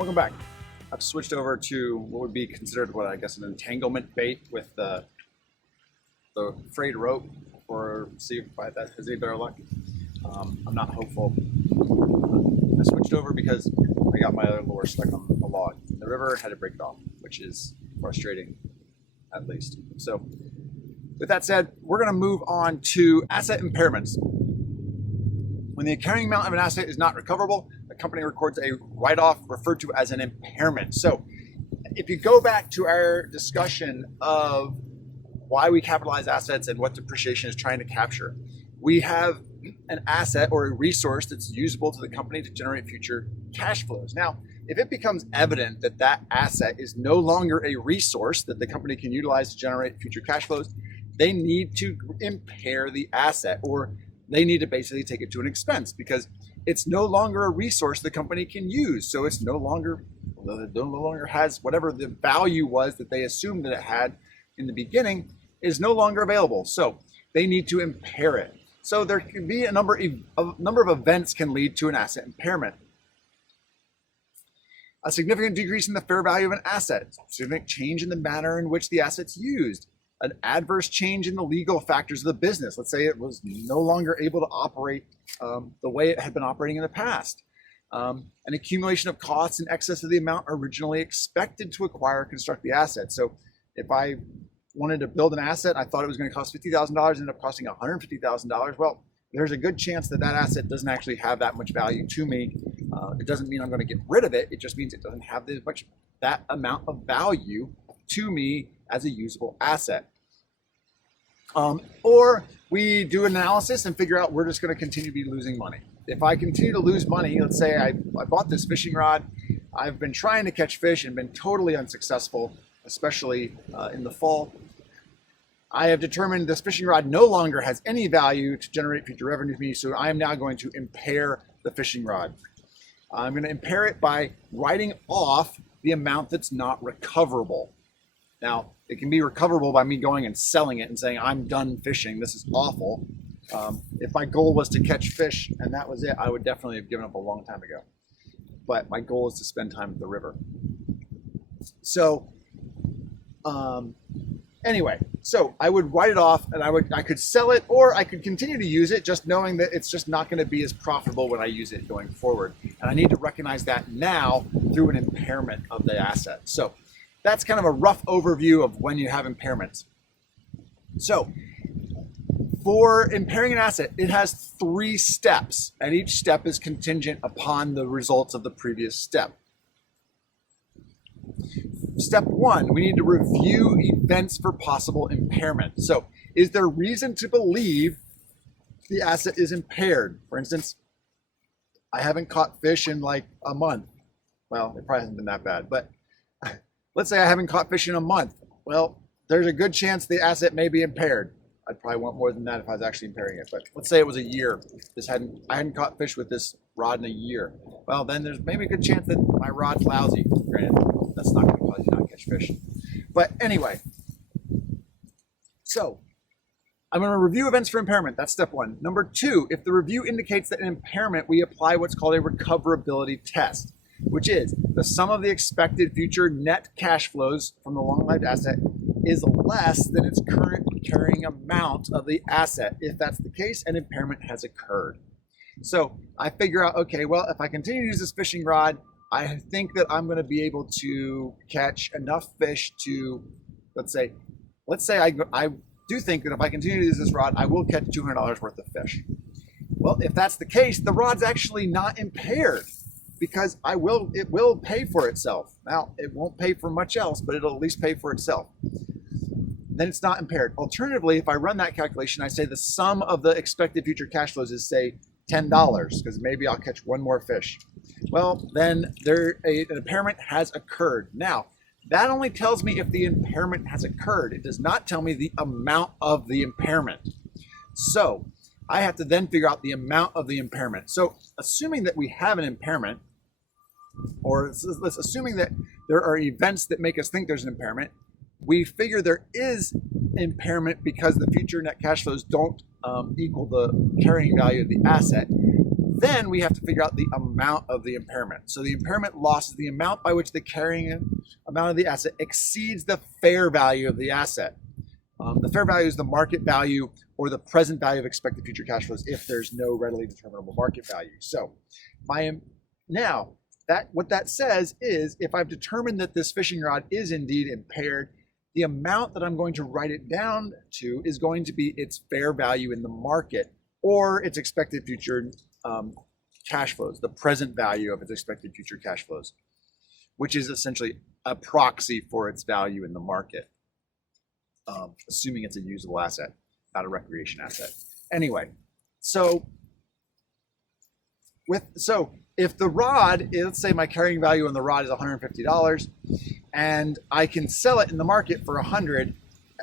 Welcome back. I've switched over to what would be considered an entanglement bait with the frayed rope, or see if that has any better luck. I'm not hopeful. I switched over because I got my other lure stuck on a log in the river, had to break it off, which is frustrating, at least. So with that said, we're going to move on to asset impairments. When the carrying amount of an asset is not recoverable, the company records a write-off referred to as an impairment. So if you go back to our discussion of why we capitalize assets and what depreciation is trying to capture, we have an asset or a resource that's usable to the company to generate future cash flows. Now, if it becomes evident that that asset is no longer a resource that the company can utilize to generate future cash flows, they need to impair the asset, or they need to basically take it to an expense because it's no longer a resource the company can use. So it's no longer has whatever the value was that they assumed that it had in the beginning is no longer available. So they need to impair it. So there can be a number of events can lead to an asset impairment. A significant decrease in the fair value of an asset, significant change in the manner in which the asset's used, an adverse change in the legal factors of the business. Let's say it was no longer able to operate the way it had been operating in the past. An accumulation of costs in excess of the amount originally expected to acquire or construct the asset. So if I wanted to build an asset, I thought it was going to cost $50,000, ended up costing $150,000. Well, there's a good chance that that asset doesn't actually have that much value to me. It doesn't mean I'm going to get rid of it. It just means it doesn't have that amount of value to me as a usable asset. Or we do an analysis and figure out we're just going to continue to be losing money. If I continue to lose money, let's say I bought this fishing rod, I've been trying to catch fish and been totally unsuccessful, especially in the fall. I have determined this fishing rod no longer has any value to generate future revenue to me, so I am now going to impair the fishing rod. I'm going to impair it by writing off the amount that's not recoverable. Now, it can be recoverable by me going and selling it and saying, I'm done fishing, this is awful. If my goal was to catch fish and that was it, I would definitely have given up a long time ago. But my goal is to spend time at the river. So, anyway, so I would write it off and I could sell it, or I could continue to use it just knowing that it's just not going to be as profitable when I use it going forward. And I need to recognize that now through an impairment of the asset. So that's kind of a rough overview of when you have impairments. So for impairing an asset, it has 3 steps, and each step is contingent upon the results of the previous step. Step 1, we need to review events for possible impairment. So is there reason to believe the asset is impaired? For instance, I haven't caught fish in like a month. Well, it probably hasn't been that bad, but let's say I haven't caught fish in a month. Well, there's a good chance the asset may be impaired. I'd probably want more than that if I was actually impairing it, but let's say it was a year. I hadn't caught fish with this rod in a year. Well, then there's maybe a good chance that my rod's lousy. Granted, that's not going to cause you not to catch fish. But anyway, so I'm going to review events for impairment. That's step 1. Number 2, if the review indicates that an impairment, we apply what's called a recoverability test, which is the sum of the expected future net cash flows from the long-lived asset is less than its current carrying amount of the asset. If that's the case, an impairment has occurred. So I figure out, okay, well, if I continue to use this fishing rod, I think that I'm going to be able to catch enough fish to, let's say I do think that if I continue to use this rod, I will catch $200 worth of fish. Well, if that's the case, the rod's actually not impaired, because it will pay for itself. Now, it won't pay for much else, but it'll at least pay for itself. Then it's not impaired. Alternatively, if I run that calculation, I say the sum of the expected future cash flows is, say, $10, because maybe I'll catch one more fish. Well, then an impairment has occurred. Now, that only tells me if the impairment has occurred. It does not tell me the amount of the impairment. So I have to then figure out the amount of the impairment. So assuming that we have an impairment, or assuming that there are events that make us think there's an impairment, we figure there is impairment because the future net cash flows don't equal the carrying value of the asset. Then we have to figure out the amount of the impairment. So the impairment loss is the amount by which the carrying amount of the asset exceeds the fair value of the asset. The fair value is the market value or the present value of expected future cash flows if there's no readily determinable market value. So what that says is if I've determined that this fishing rod is indeed impaired, the amount that I'm going to write it down to is going to be its fair value in the market or its expected future cash flows, the present value of its expected future cash flows, which is essentially a proxy for its value in the market, assuming it's a usable asset, not a recreation asset. Anyway, so if the rod, let's say my carrying value on the rod is $150 and I can sell it in the market for $100,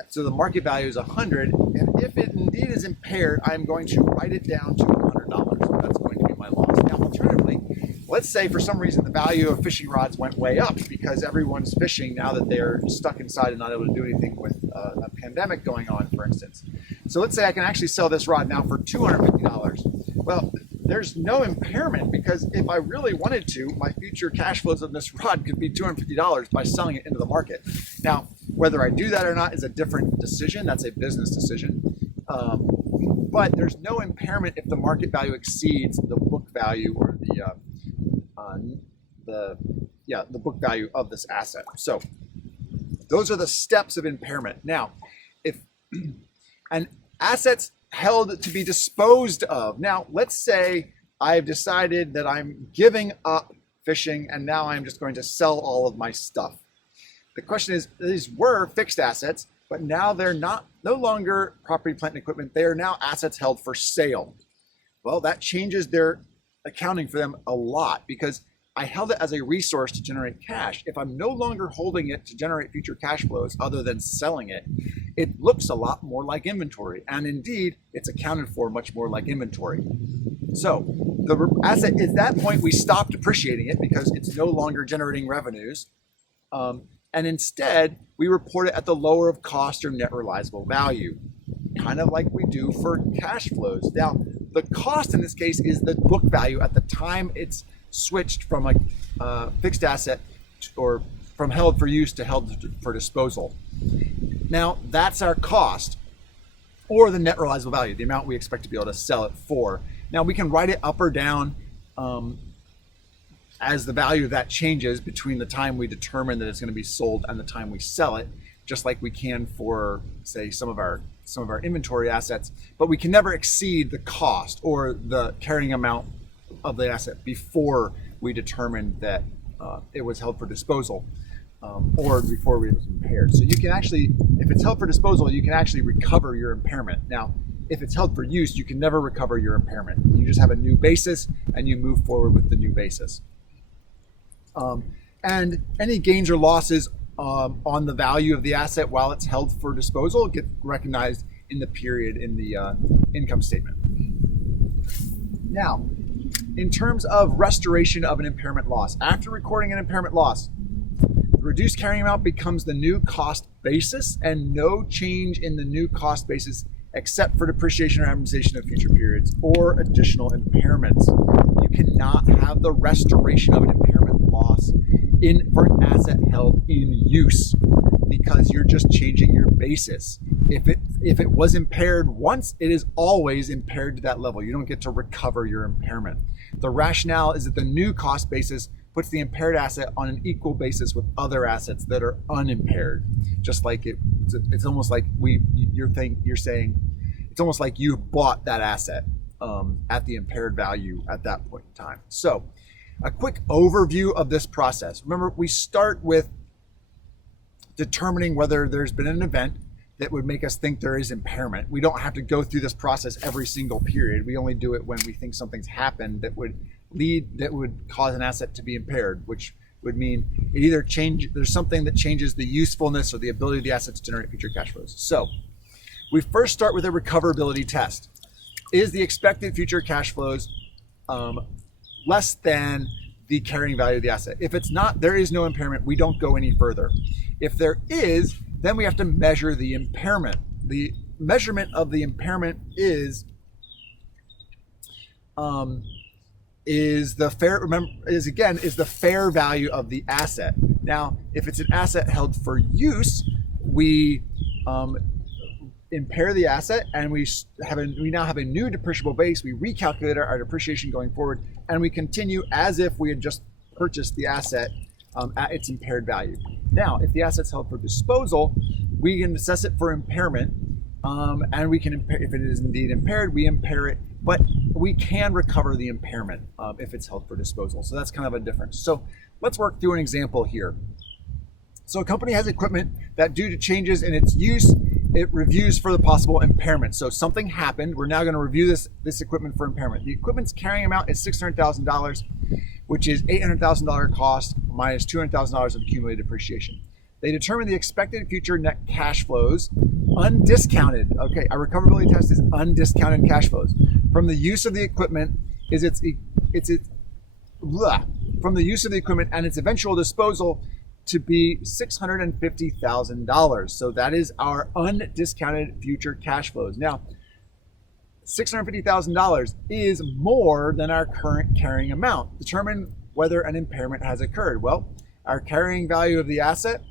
so the market value is $100, and if it indeed is impaired, I'm going to write it down to $100. So that's going to be my loss. Now, alternatively, let's say for some reason the value of fishing rods went way up because everyone's fishing now that they're stuck inside and not able to do anything with a pandemic going on, for instance. So let's say I can actually sell this rod now for $250. Well, there's no impairment because if I really wanted to, my future cash flows of this rod could be $250 by selling it into the market. Now, whether I do that or not is a different decision. That's a business decision. But there's no impairment if the market value exceeds the book value or the book value of this asset. So those are the steps of impairment. Now, if an asset's held to be disposed of. Now, let's say I've decided that I'm giving up fishing and now I'm just going to sell all of my stuff. The question is, these were fixed assets, but now they're no longer property, plant, and equipment. They are now assets held for sale. Well, that changes their accounting for them a lot because I held it as a resource to generate cash. If I'm no longer holding it to generate future cash flows other than selling it, it looks a lot more like inventory. And indeed, it's accounted for much more like inventory. So the asset, at that point, we stop depreciating it because it's no longer generating revenues. And instead, we report it at the lower of cost or net realizable value, kind of like we do for cash flows. Now, the cost in this case is the book value at the time it's switched from a fixed asset or from held for use to held for disposal. Now, that's our cost or the net realizable value, the amount we expect to be able to sell it for. Now, we can write it up or down as the value of that changes between the time we determine that it's going to be sold and the time we sell it, just like we can for, say, some of our inventory assets, but we can never exceed the cost or the carrying amount of the asset before we determined that it was held for disposal or before it was impaired. So you can actually, if it's held for disposal, you can actually recover your impairment. Now, if it's held for use, you can never recover your impairment. You just have a new basis and you move forward with the new basis. And any gains or losses on the value of the asset while it's held for disposal get recognized in the period in the income statement. Now, in terms of restoration of an impairment loss, after recording an impairment loss, the reduced carrying amount becomes the new cost basis and no change in the new cost basis except for depreciation or amortization of future periods or additional impairments. You cannot have the restoration of an impairment loss for an asset held in use because you're just changing your basis. If it was impaired once, it is always impaired to that level. You don't get to recover your impairment. The rationale is that the new cost basis puts the impaired asset on an equal basis with other assets that are unimpaired. Just like it's almost like you're saying it's almost like you bought that asset at the impaired value at that point in time. So a quick overview of this process. Remember, we start with determining whether there's been an event that would make us think there is impairment. We don't have to go through this process every single period. We only do it when we think something's happened that would cause an asset to be impaired, which would mean there's something that changes the usefulness or the ability of the asset to generate future cash flows. So we first start with a recoverability test. Is the expected future cash flows less than the carrying value of the asset? If it's not, there is no impairment. We don't go any further. If there is, then we have to measure the impairment. The measurement of the impairment is is the fair value of the asset. Now, if it's an asset held for use, we impair the asset, and we now have a new depreciable base. We recalculate our depreciation going forward, and we continue as if we had just purchased the asset at its impaired value. Now, if the asset's held for disposal, we can assess it for impairment, and we can impair, if it is indeed impaired, we impair it, but we can recover the impairment if it's held for disposal. So that's kind of a difference. So let's work through an example here. So a company has equipment that, due to changes in its use, it reviews for the possible impairment. So something happened. We're now going to review this equipment for impairment. The equipment's carrying amount is $600,000, which is $800,000 cost minus $200,000 of accumulated depreciation. They determine the expected future net cash flows, undiscounted. Okay, our recoverability test is undiscounted cash flows from the use of the equipment from the use of the equipment and its eventual disposal to be $650,000. So that is our undiscounted future cash flows. Now, $650,000 is more than our current carrying amount. Determine whether an impairment has occurred. Well, our carrying value of the asset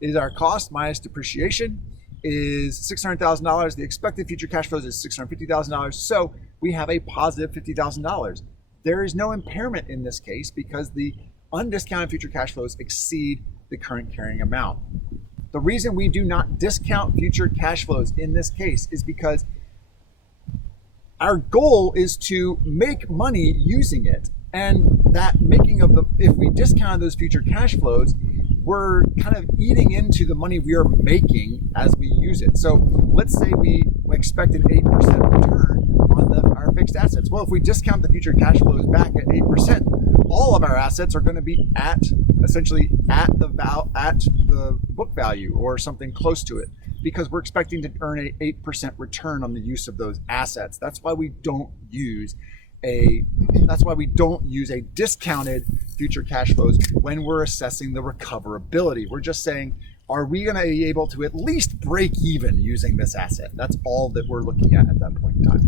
is our cost minus depreciation is $600,000. The expected future cash flows is $650,000. So we have a positive $50,000. There is no impairment in this case because the undiscounted future cash flows exceed the current carrying amount. The reason we do not discount future cash flows in this case is because our goal is to make money using it. And that making of if we discounted those future cash flows, we're kind of eating into the money we are making as we use it. So let's say we expect an 8% return on our fixed assets. Well, if we discount the future cash flows back at 8%, all of our assets are going to be essentially at the book value or something close to it, because we're expecting to earn an 8% return on the use of those assets. That's why we don't use a discounted future cash flows when we're assessing the recoverability. We're just saying, are we going to be able to at least break even using this asset? That's all that we're looking at that point in time.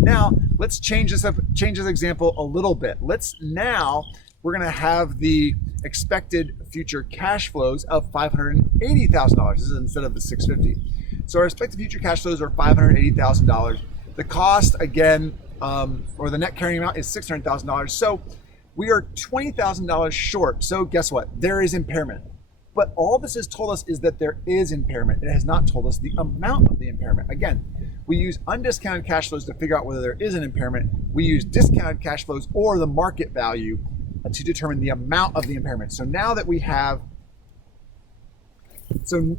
Now, let's change this example a little bit. We're going to have the expected future cash flows of $580,000. This is instead of the $650,000. So our expected future cash flows are $580,000. The cost, again, or the net carrying amount is $600,000. So we are $20,000 short. So guess what? There is impairment. But all this has told us is that there is impairment. It has not told us the amount of the impairment. Again, we use undiscounted cash flows to figure out whether there is an impairment. We use discounted cash flows or the market value to determine the amount of the impairment. So now that we have, to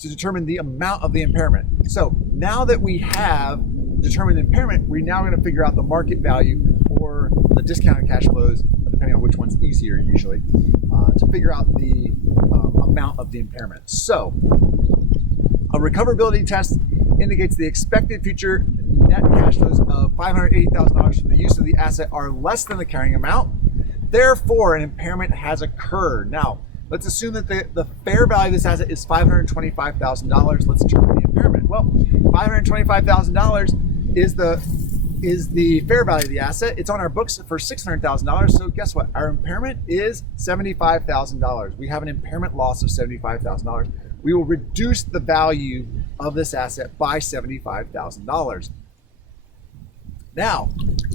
determine the amount of the impairment. So now that we have determined the impairment, we're now going to figure out the market value or the discounted cash flows, depending on which one's easier usually, to figure out the amount of the impairment. So a recoverability test indicates the expected future net cash flows of $580,000 for the use of the asset are less than the carrying amount. Therefore, an impairment has occurred. Now, let's assume that the fair value of this asset is $525,000. Let's determine the impairment. Well, $525,000 is the fair value of the asset. It's on our books for $600,000. So guess what? Our impairment is $75,000. We have an impairment loss of $75,000. We will reduce the value of this asset by $75,000. Now,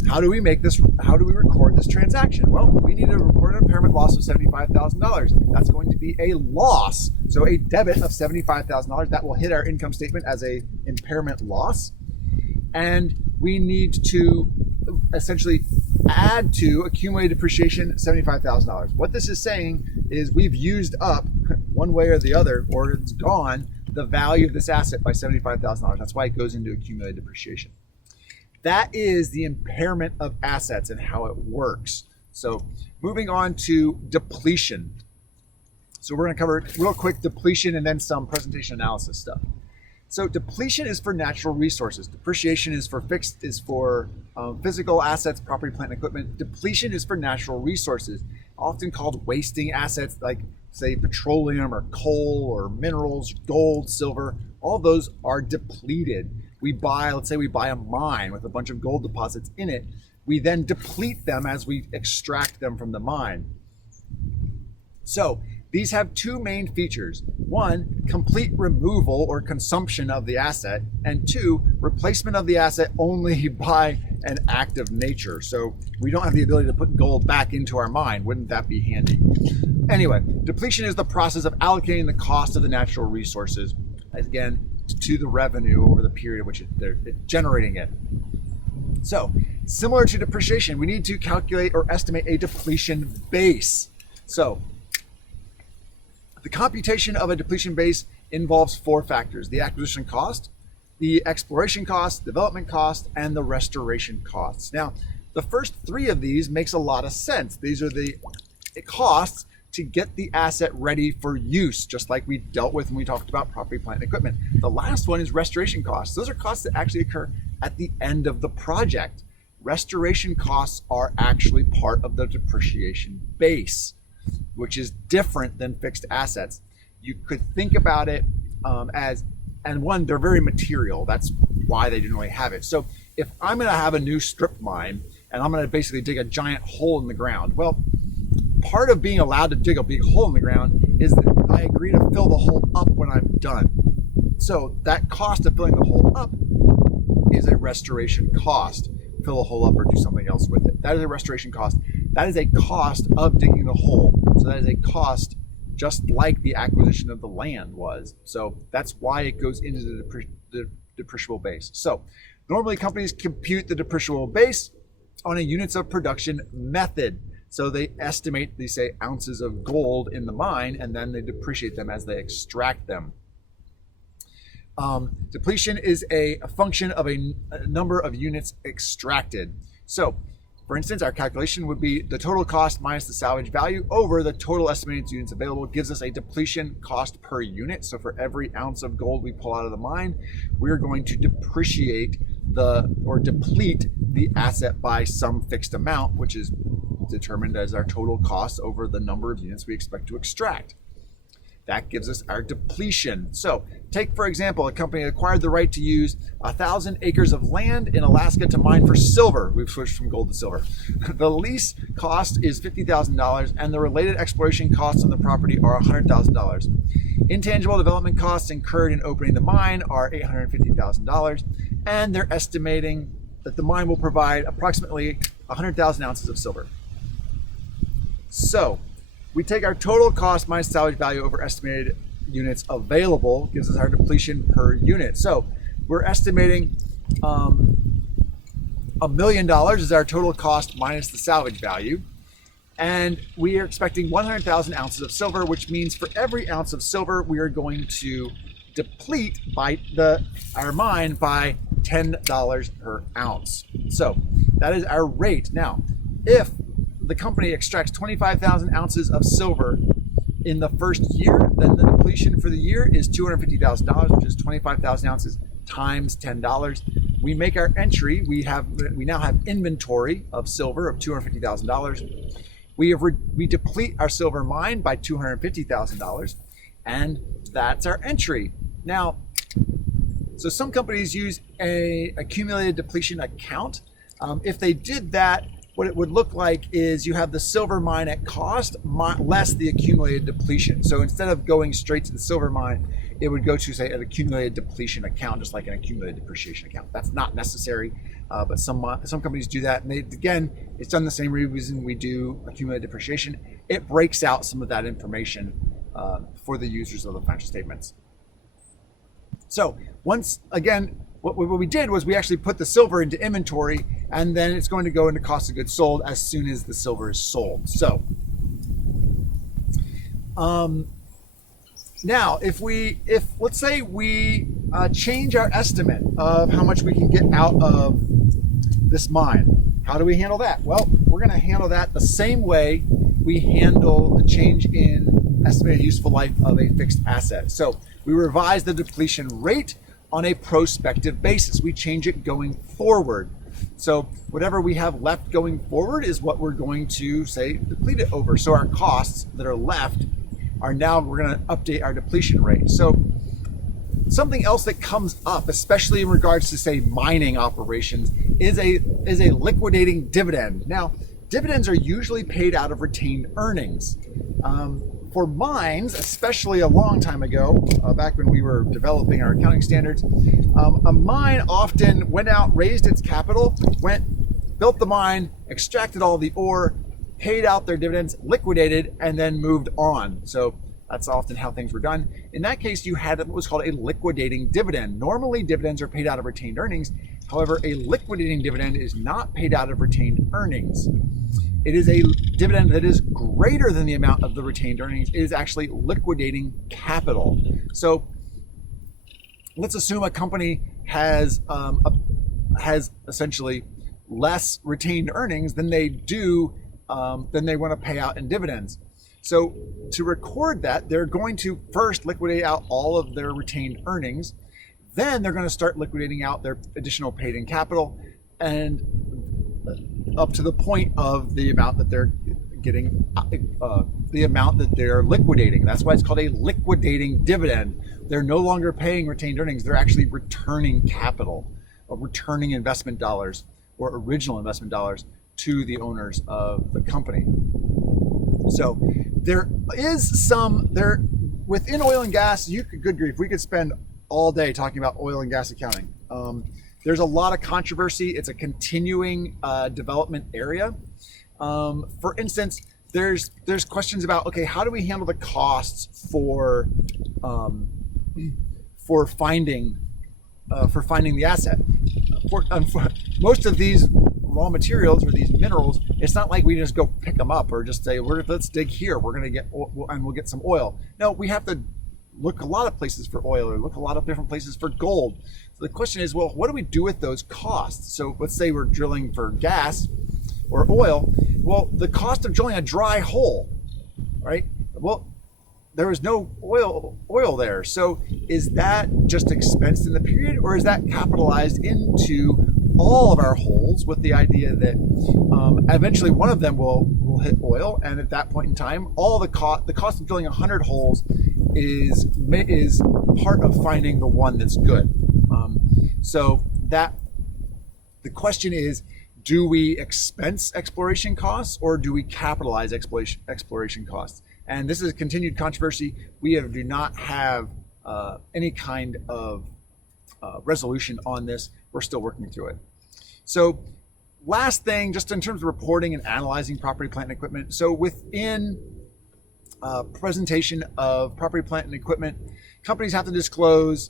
how do we record this transaction? Well, we need to record an impairment loss of $75,000. That's going to be a loss. So a debit of $75,000 that will hit our income statement as a impairment loss. And we need to essentially add to accumulated depreciation $75,000. What this is saying is we've used up one way or the other, or it's gone, the value of this asset by $75,000. That's why it goes into accumulated depreciation. That is the impairment of assets and how it works. So moving on to depletion. So we're going to cover real quick depletion and then some presentation analysis stuff. So depletion is for natural resources. Depreciation is for physical assets, property, plant, and equipment. Depletion is for natural resources, often called wasting assets like, say, petroleum or coal or minerals, gold, silver. All those are depleted. we buy, let's say we buy a mine with a bunch of gold deposits in it, we then deplete them as we extract them from the mine. So these have two main features. One, complete removal or consumption of the asset, and two, replacement of the asset only by an act of nature. So we don't have the ability to put gold back into our mine. Wouldn't that be handy? Anyway, depletion is the process of allocating the cost of the natural resources, again, to the revenue over the period in which they're generating it. So, similar to depreciation, we need to calculate or estimate a depletion base. So, the computation of a depletion base involves four factors: the acquisition cost, the exploration cost, development cost, and the restoration costs. Now, the first three of these makes a lot of sense. These are the costs to get the asset ready for use, just like we dealt with when we talked about property, plant, and equipment. The last one is restoration costs. Those are costs that actually occur at the end of the project. Restoration costs are actually part of the depreciation base, which is different than fixed assets. You could think about it and one, they're very material. That's why they didn't really have it. So if I'm gonna have a new strip mine and I'm gonna basically dig a giant hole in the ground, well, part of being allowed to dig a big hole in the ground is that I agree to fill the hole up when I'm done. So that cost of filling the hole up is a restoration cost. Fill a hole up or do something else with it. That is a restoration cost. That is a cost of digging the hole. So that is a cost just like the acquisition of the land was. So that's why it goes into the depreciable base. So normally companies compute the depreciable base on a units of production method. So they estimate, they say, ounces of gold in the mine, and then they depreciate them as they extract them. Depletion is a function of a number of units extracted. So, for instance, our calculation would be the total cost minus the salvage value over the total estimated units available gives us a depletion cost per unit. So for every ounce of gold we pull out of the mine, we're going to depreciate deplete the asset by some fixed amount, which is determined as our total cost over the number of units we expect to extract. That gives us our depletion. So take, for example, a company acquired the right to use 1,000 acres of land in Alaska to mine for silver. We've switched from gold to silver. The lease cost is $50,000 and the related exploration costs on the property are $100,000. Intangible development costs incurred in opening the mine are $850,000, and they're estimating that the mine will provide approximately 100,000 ounces of silver. So we take our total cost minus salvage value over estimated units available, gives us our depletion per unit. So we're estimating $1 million is our total cost minus the salvage value. And we are expecting 100,000 ounces of silver, which means for every ounce of silver, we are going to deplete our mine by $10 per ounce. So that is our rate. Now, if the company extracts 25,000 ounces of silver in the first year, then the depletion for the year is $250,000, which is 25,000 ounces times $10. We make our entry. We now have inventory of silver of $250,000. We deplete our silver mine by $250,000, and that's our entry. Now, so some companies use a accumulated depletion account. If they did that, what it would look like is you have the silver mine at cost less the accumulated depletion. So instead of going straight to the silver mine, it would go to, say, an accumulated depletion account, just like an accumulated depreciation account. That's not necessary, but some companies do that. And again, it's done the same reason we do accumulated depreciation. It breaks out some of that information for the users of the financial statements. So once again, what we did was we actually put the silver into inventory, and then it's going to go into cost of goods sold as soon as the silver is sold. So now if let's say we change our estimate of how much we can get out of this mine, how do we handle that? Well, we're going to handle that the same way we handle the change in estimated useful life of a fixed asset. So we revise the depletion rate on a prospective basis. We change it going forward. So whatever we have left going forward is what we're going to, say, deplete it over. So our costs that are left are now, we're going to update our depletion rate. So Something else that comes up, especially in regards to, say, mining operations, is a liquidating dividend. Now, dividends are usually paid out of retained earnings. For mines, especially a long time ago, back when we were developing our accounting standards, a mine often went out, raised its capital, built the mine, extracted all the ore, paid out their dividends, liquidated, and then moved on. So that's often how things were done. In that case, you had what was called a liquidating dividend. Normally, dividends are paid out of retained earnings. However, a liquidating dividend is not paid out of retained earnings. It is a dividend that is greater than the amount of the retained earnings. It is actually liquidating capital. So let's assume a company has essentially less retained earnings than they want to pay out in dividends. So to record that, they're going to first liquidate out all of their retained earnings. Then they're going to start liquidating out their additional paid-in capital, and up to the point of the amount that they're getting, the amount that they're liquidating. That's why it's called a liquidating dividend. They're no longer paying retained earnings. They're actually returning capital, or returning investment dollars, or original investment dollars to the owners of the company. So there is within oil and gas, good grief, we could spend all day talking about oil and gas accounting. There's a lot of controversy. It's a continuing development area. For instance, there's questions about, okay, how do we handle the costs for finding the asset? Most of these raw materials or these minerals, it's not like we just go pick them up or just say, let's dig here, we're going to get, and we'll get some oil. No, we have to look a lot of places for oil, or look a lot of different places for gold. So the question is, well, what do we do with those costs? So let's say we're drilling for gas or oil. Well, the cost of drilling a dry hole, right? Well, there was no oil there. So is that just expensed in the period, or is that capitalized into all of our holes with the idea that eventually one of them will hit oil, and at that point in time, all the cost of drilling 100 holes is part of finding the one that's good. So that the question is, do we expense exploration costs, or do we capitalize exploration costs? And this is a continued controversy. We do not have any kind of resolution on this. We're still working through it. So last thing, just in terms of reporting and analyzing property, plant, and equipment. So within presentation of property, plant, and equipment, companies have to disclose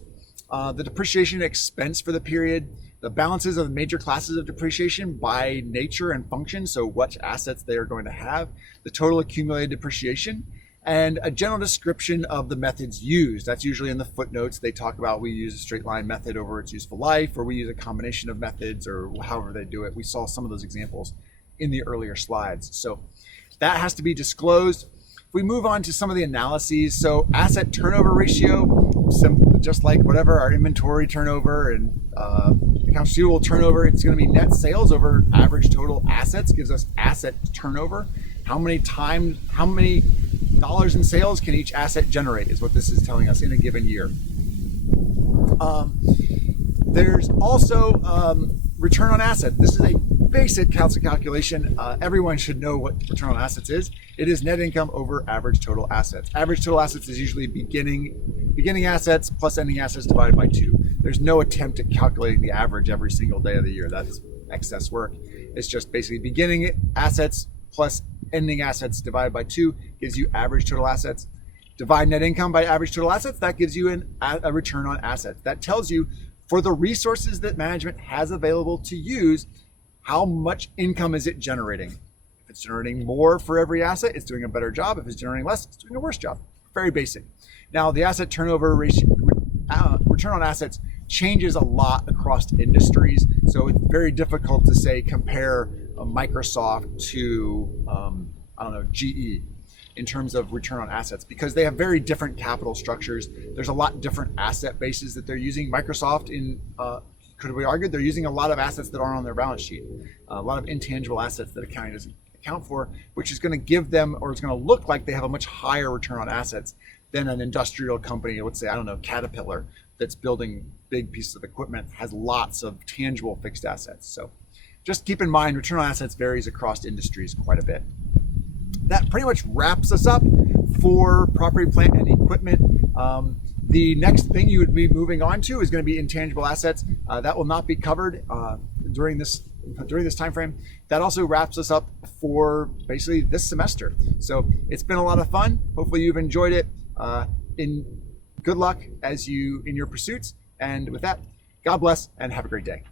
the depreciation expense for the period, the balances of the major classes of depreciation by nature and function, so what assets they are going to have, the total accumulated depreciation, and a general description of the methods used. That's usually in the footnotes. They talk about, we use a straight line method over its useful life, or we use a combination of methods, or however they do it. We saw some of those examples in the earlier slides. So that has to be disclosed. If we move on to some of the analyses, so asset turnover ratio, just like whatever our inventory turnover and accounts receivable turnover, it's going to be net sales over average total assets, gives us asset turnover. How many dollars in sales can each asset generate is what this is telling us in a given year. There's also return on asset. This is a basic calculation. Everyone should know what return on assets is. It is net income over average total assets. Average total assets is usually beginning assets plus ending assets divided by 2. There's no attempt at calculating the average every single day of the year. That's excess work. It's just basically beginning assets plus ending assets divided by 2 gives you average total assets. Divide net income by average total assets, that gives you a return on assets. That tells you, for the resources that management has available to use, how much income is it generating. If it's generating more for every asset, it's doing a better job. If it's generating less, it's doing a worse job. Very basic. Now, the asset turnover ratio, return on assets changes a lot across industries. So it's very difficult to say, compare Microsoft to, GE in terms of return on assets, because they have very different capital structures. There's a lot different asset bases that they're using. Microsoft, could we argue, they're using a lot of assets that aren't on their balance sheet, a lot of intangible assets that accounting doesn't account for, which is going to give them, or it's going to look like they have a much higher return on assets than an industrial company, let's say, Caterpillar, that's building big pieces of equipment has lots of tangible fixed assets. So just keep in mind, return on assets varies across industries quite a bit. That pretty much wraps us up for property, plant, and equipment. The next thing you would be moving on to is going to be intangible assets. That will not be covered during this time frame. That also wraps us up for basically this semester. So it's been a lot of fun. Hopefully you've enjoyed it. Good luck in your pursuits. And with that, God bless and have a great day.